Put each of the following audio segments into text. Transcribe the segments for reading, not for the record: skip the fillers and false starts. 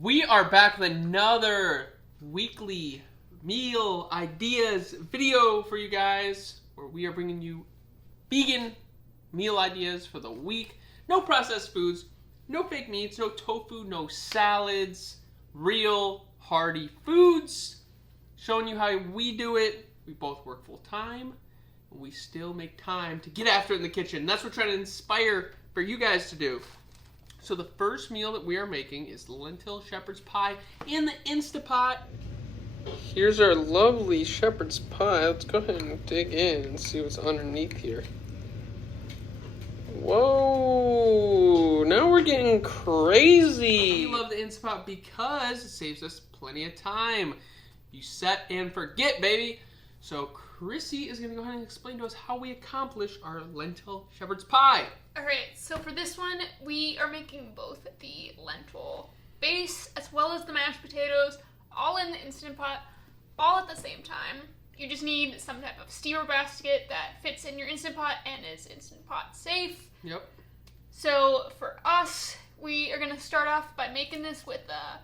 We are back with another weekly meal ideas video for you guys, where we are bringing you vegan meal ideas for the week. No processed foods, no fake meats, no tofu, no salads, real hearty foods. Showing you how we do it. We both work full time, and we still make time to get after it in the kitchen. That's what we're trying to inspire for you guys to do. So the first meal that we are making is Lentil Shepherds Pie in the Instapot. Here's our lovely shepherd's pie. Let's go ahead and dig in and see what's underneath here. Whoa, now we're getting crazy. We love the Instapot because it saves us plenty of time. You set and forget, baby. So Chrissy is gonna go ahead and explain to us how we accomplish our Lentil Shepherd's Pie. Alright, so for this one, we are making both the lentil base as well as the mashed potatoes, all in the Instant Pot, all at the same time. You just need some type of steamer basket that fits in your Instant Pot and is Instant Pot safe. Yep. So for us, we are going to start off by making this with a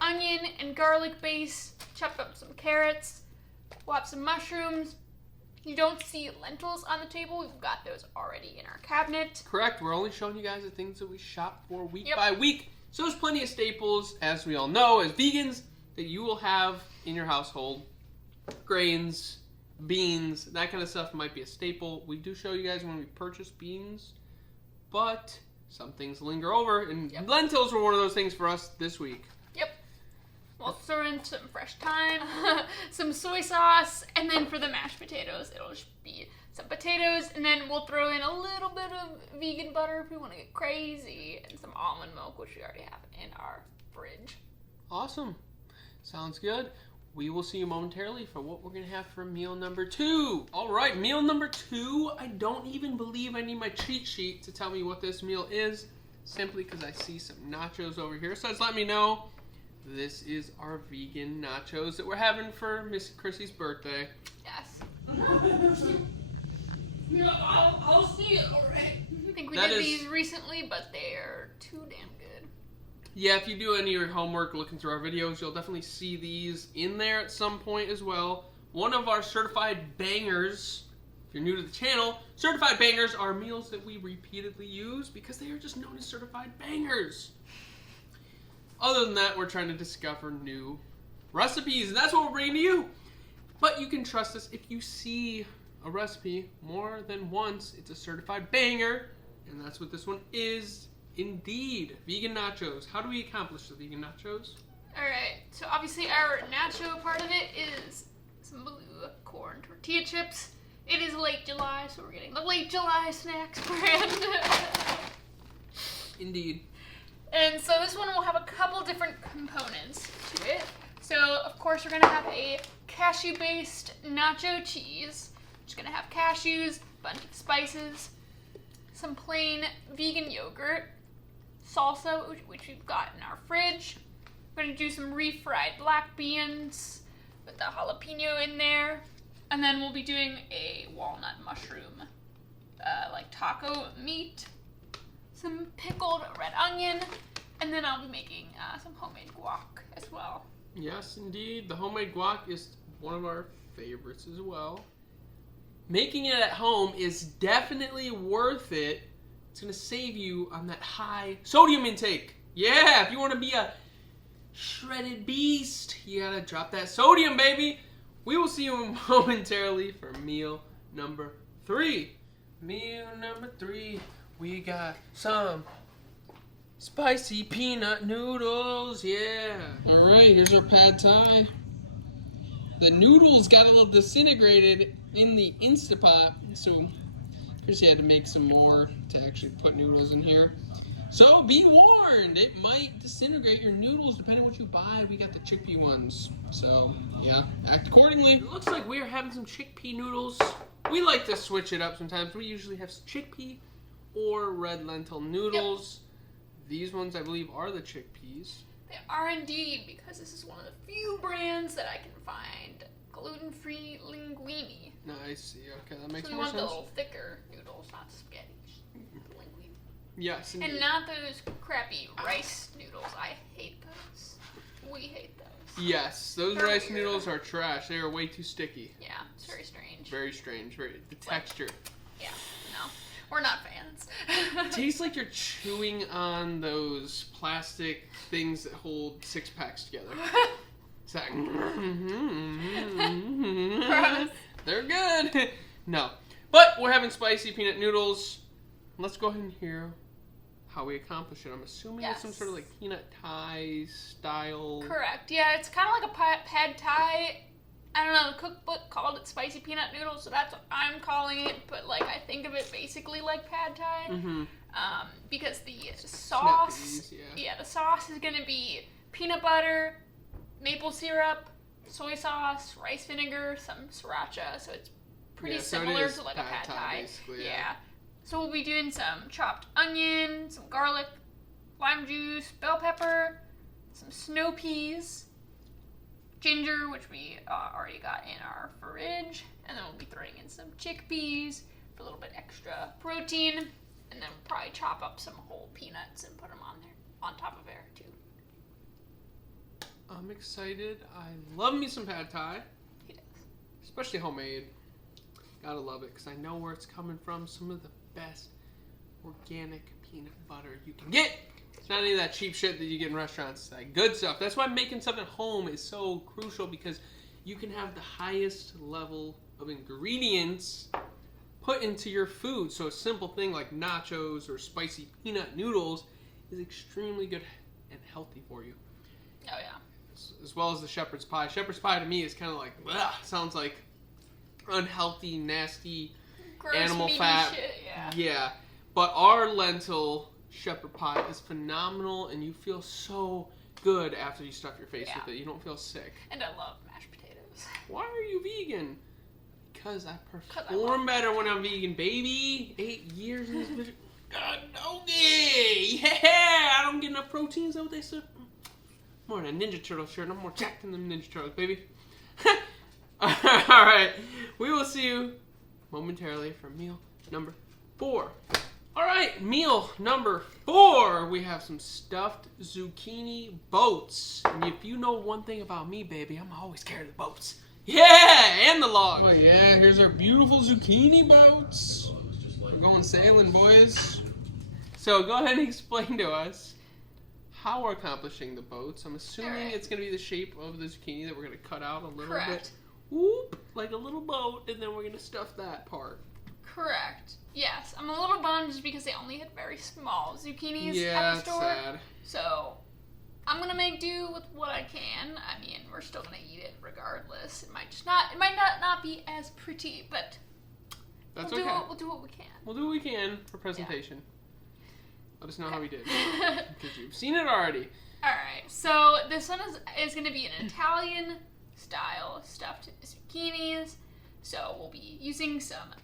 onion and garlic base, chop up some carrots, we'll have some mushrooms. You don't see lentils on the table. We've got those already in our cabinet. Correct. We're only showing you guys the things that we shop for week by week. So there's plenty of staples, as we all know, as vegans, that you will have in your household. Grains, beans, that kind of stuff might be a staple. We do show you guys when we purchase beans, but some things linger over, and lentils were one of those things for us this week. Yep. We'll throw in some fresh thyme, some soy sauce, and then for the mashed potatoes, it'll just be some potatoes, and then we'll throw in a little bit of vegan butter if we want to get crazy, and some almond milk, which we already have in our fridge. Awesome. Sounds good. We will see you momentarily for what we're going to have for meal number 2. All right, meal number 2. I don't even believe I need my cheat sheet to tell me what this meal is, simply because I see some nachos over here. So just let me know. This is our vegan nachos that we're having for Miss Chrissy's birthday. Yes. I'll see it, all right. I think we did these recently, but they're too damn good. Yeah, if you do any of your homework looking through our videos, you'll definitely see these in there at some point as well. One of our certified bangers, if you're new to the channel, certified bangers are meals that we repeatedly use because they are just known as certified bangers. Other than that, we're trying to discover new recipes, and that's what we're bringing to you. But you can trust us. If you see a recipe more than once, it's a certified banger, and that's what this one is indeed. Vegan nachos. How do we accomplish the vegan nachos? Alright, so obviously our nacho part of it is some blue corn tortilla chips. It is late July, so we're getting the late July snacks brand. Indeed. And so this one will have a couple different components to it. So, of course, we're going to have a cashew-based nacho cheese. It's going to have cashews, a bunch of spices, some plain vegan yogurt, salsa, which we've got in our fridge. We're going to do some refried black beans with the jalapeno in there. And then we'll be doing a walnut mushroom, like taco meat. Some pickled red onion, and then I'll be making some homemade guac as well. Yes, indeed. The homemade guac is one of our favorites as well. Making it at home is definitely worth it. It's going to save you on that high sodium intake. Yeah, if you want to be a shredded beast, you got to drop that sodium, baby. We will see you momentarily for meal number 3. Meal number 3. We got some spicy peanut noodles, yeah. All right, here's our pad thai. The noodles got a little disintegrated in the Instapot, so Chrissy had to make some more to actually put noodles in here. So be warned, it might disintegrate your noodles depending on what you buy. We got the chickpea ones, so yeah, act accordingly. It looks like we are having some chickpea noodles. We like to switch it up sometimes. We usually have chickpea or red lentil noodles. Yep. These ones, I believe, are the chickpeas. They are indeed, because this is one of the few brands that I can find gluten-free linguine. Nice. Okay, that makes so more sense. we want the little thicker noodles, not spaghetti. Linguine. Yes, indeed. And not those crappy rice noodles. I hate those. Yes, those They're rice weird. noodles are trash. They are way too sticky. Yeah, it's very strange. Very strange. The texture. Yeah, no. We're not fans. Tastes like you're chewing on those plastic things that hold 6-packs together. It's like, Gross. they're good. No. But we're having spicy peanut noodles. Let's go ahead and hear how we accomplish it. I'm assuming it's some sort of like peanut Thai style. Correct. Yeah, it's kind of like a pad Thai. I don't know, the cookbook called it spicy peanut noodles, so that's what I'm calling it. But like, I think of it basically like pad Thai, because the sauce, the sauce is gonna be peanut butter, maple syrup, soy sauce, rice vinegar, some sriracha. So it's pretty similar to like a pad Thai. Basically, yeah. So we'll be doing some chopped onion, some garlic, lime juice, bell pepper, some snow peas, ginger, which we already got in our fridge, and then we'll be throwing in some chickpeas for a little bit extra protein, and then we'll probably chop up some whole peanuts and put them on there, on top of there too. I'm excited. I love me some pad Thai. He does. Especially homemade. Gotta love it, because I know where it's coming from. Some of the best organic peanut butter you can get. It's not any of that cheap shit that you get in restaurants. It's like good stuff. That's why making stuff at home is so crucial, because you can have the highest level of ingredients put into your food. So a simple thing like nachos or spicy peanut noodles is extremely good and healthy for you. Oh yeah. As well as the shepherd's pie. Shepherd's pie to me is kind of like, sounds like unhealthy, nasty, gross, animal meaty fat. shit, Yeah. But our lentil shepherd pie is phenomenal, and you feel so good after you stuff your face with it. You don't feel sick. And I love mashed potatoes. Why are you vegan? Because I perform better when I'm vegan, baby. 8 years in this bitch. God, doggy. Yeah, I don't get enough protein. Is that what they said? More than a Ninja Turtle shirt. I'm more jacked than them Ninja Turtles, baby. Alright, we will see you momentarily for meal number 4. Alright, meal number 4. We have some stuffed zucchini boats. And if you know one thing about me, baby, I'm always carrying the boats. Yeah, and the log. Oh yeah, here's our beautiful zucchini boats. We're going sailing, boys. So go ahead and explain to us how we're accomplishing the boats. I'm assuming it's going to be the shape of the zucchini that we're going to cut out a little bit. Whoop, like a little boat, and then we're going to stuff that part. Correct. Yes, I'm a little bummed just because they only had very small zucchinis at the store. Yeah, sad. So I'm gonna make do with what I can. I mean, we're still gonna eat it regardless. It might not be as pretty, but that's we'll okay. We'll do what we can. We'll do what we can for presentation. Let us know how we did, because you've seen it already. All right. So this one is gonna be an Italian style stuffed zucchinis. So we'll be using some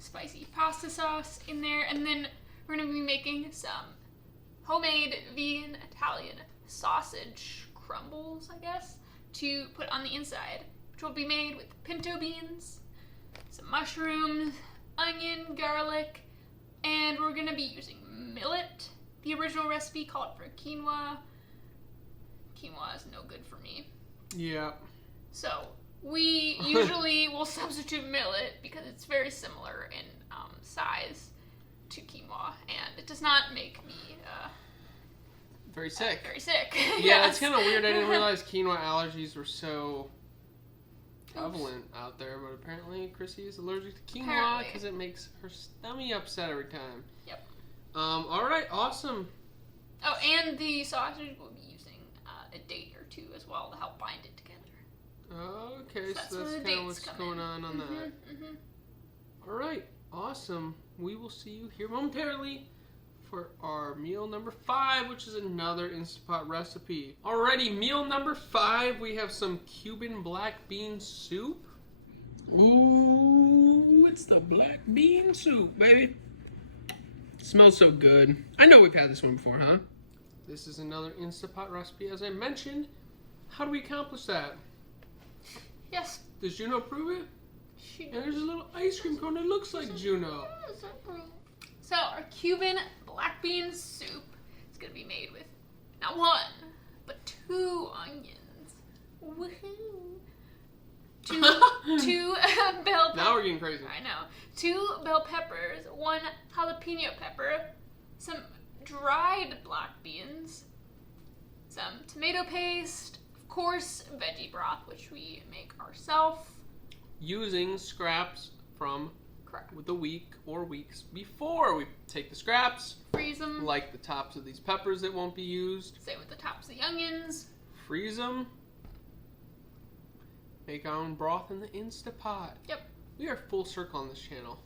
spicy pasta sauce in there, and then we're going to be making some homemade vegan Italian sausage crumbles, I guess, to put on the inside, which will be made with pinto beans, some mushrooms, onion, garlic, and we're going to be using millet. The original recipe called for quinoa. Quinoa is no good for me. Yeah. So we usually will substitute millet because it's very similar in size to quinoa, and it does not make me very sick. Yeah, it's kind of weird. I didn't realize quinoa allergies were so prevalent out there, but apparently Chrissy is allergic to quinoa because it makes her stomach upset every time. Yep. All right, awesome. Oh, and the sausage will be using a date or two as well to help bind it together. Okay, so that's kind of what's going on that. All right, awesome. We will see you here momentarily for our meal number 5, which is another Instant Pot recipe. Alrighty, meal number 5, we have some Cuban black bean soup. Ooh, it's the black bean soup, baby. Smells so good. I know we've had this one before, huh? This is another Instant Pot recipe, as I mentioned. How do we accomplish that? Yes. Does Juno approve it? And there's a little ice cream cone that looks like Juno. So our Cuban black bean soup is going to be made with not 1, but 2 onions. Woohoo! Two bell peppers. Now we're getting crazy. I know. 2 bell peppers, 1 jalapeno pepper, some dried black beans, some tomato paste, of course, veggie broth, which we make ourselves. Using scraps from Correct. the week or weeks before. We take the scraps, Freeze them. like the tops of these peppers that won't be used. Same with the tops of the onions. Freeze them. Make our own broth in the Instapot. Yep. We are full circle on this channel.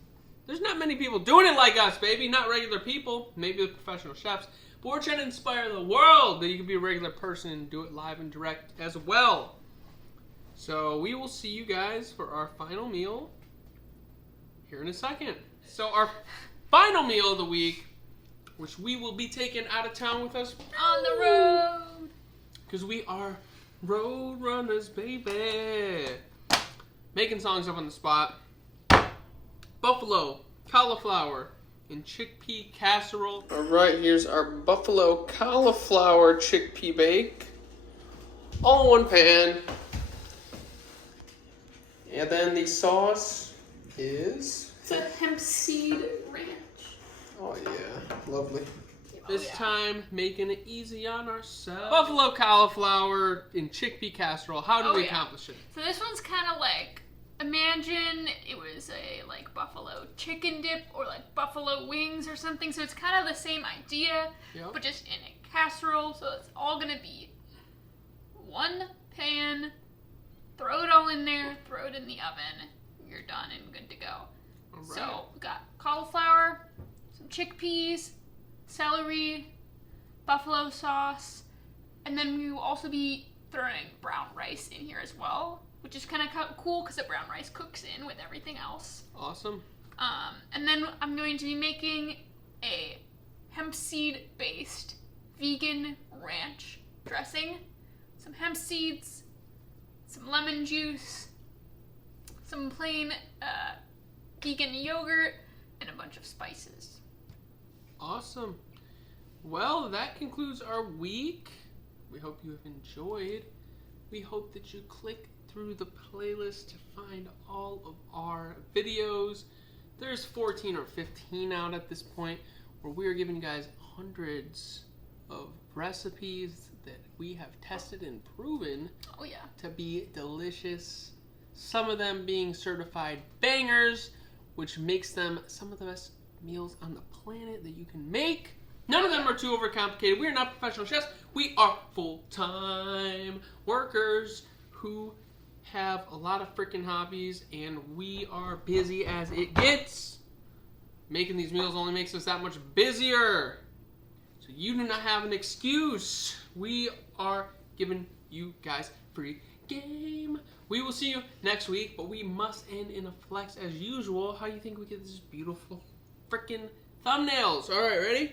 There's not many people doing it like us, baby. Not regular people. Maybe the professional chefs. But we're trying to inspire the world that you can be a regular person and do it live and direct as well. So we will see you guys for our final meal here in a second. So our final meal of the week, which we will be taking out of town with us On the road. because we are road runners, baby. Making songs up on the spot. Buffalo, cauliflower, and chickpea casserole. All right, here's our buffalo cauliflower chickpea bake. All in one pan. And then the sauce is... It's a hemp seed ranch. Oh yeah, lovely. Oh, This yeah. time, making it easy on ourselves. Buffalo cauliflower and chickpea casserole. How do we accomplish it? So this one's kind of like, imagine it was a like buffalo chicken dip or like buffalo wings or something. So it's kind of the same idea, Yep. but just in a casserole. So it's all gonna be one pan. Throw it all in there. Throw it in the oven. You're done and good to go. All right. So we got cauliflower, some chickpeas, celery, buffalo sauce, and then we will also be throwing brown rice in here as well, which is kind of cool because the brown rice cooks in with everything else. Awesome. And then I'm going to be making a hemp seed based vegan ranch dressing, some hemp seeds, some lemon juice, some plain vegan yogurt, and a bunch of spices. Awesome. Well, that concludes our week. We hope you have enjoyed. We hope that you click through the playlist to find all of our videos. There's 14 or 15 out at this point where we are giving you guys hundreds of recipes that we have tested and proven Oh yeah. to be delicious. Some of them being certified bangers, which makes them some of the best meals on the planet that you can make. None of them are too overcomplicated. We are not professional chefs. We are full-time workers who have a lot of freaking hobbies, and we are busy as it gets. Making these meals only makes us that much busier. So you do not have an excuse. We are giving you guys free game. We will see you next week, but we must end in a flex as usual. How do you think we get this beautiful freaking thumbnails? All right, ready?